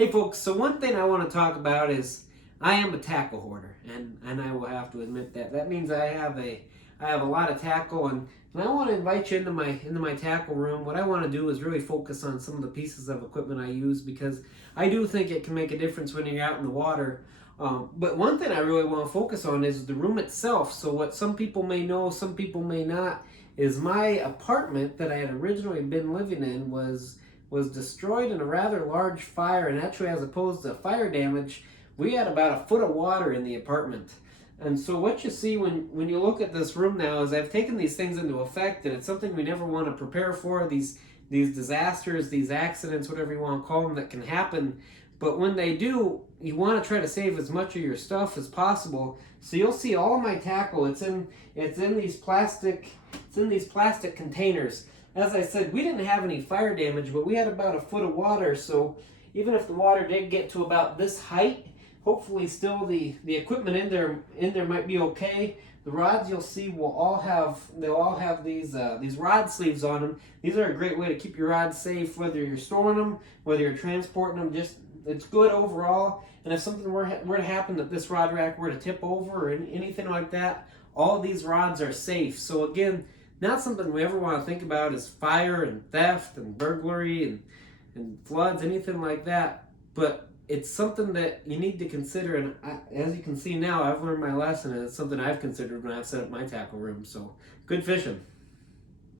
Hey folks, so one thing I want to talk about is I am a tackle hoarder, and I will have to admit that. That means I have a lot of tackle, and I want to invite you into my tackle room. What I want to do is really focus on some of the pieces of equipment I use because I do think it can make a difference when you're out in the water. But one thing I really want to focus on is the room itself. So what some people may know, some people may not, is my apartment that I had originally been living in was destroyed in a rather large fire, and actually, as opposed to fire damage, we had about a foot of water in the apartment. And so what you see when you look at this room now is I've taken these things into effect, and it's something we never want to prepare for, these disasters, these accidents, whatever you want to call them, that can happen. But when they do, you want to try to save as much of your stuff as possible. So you'll see all of my tackle, it's in these plastic containers. As I said, we didn't have any fire damage, but we had about a foot of water, so even if the water did get to about this height, hopefully still the equipment in there might be okay. The rods you'll see they'll all have these rod sleeves on them. These are a great way to keep your rods safe, whether you're storing them, whether you're transporting them. Just it's good overall. And if something were to happen, that this rod rack were to tip over or anything like that, all of these rods are safe. So again, not something we ever want to think about is fire and theft and burglary and floods, anything like that. But it's something that you need to consider. And as you can see now, I've learned my lesson, and it's something I've considered when I've set up my tackle room. So good fishing.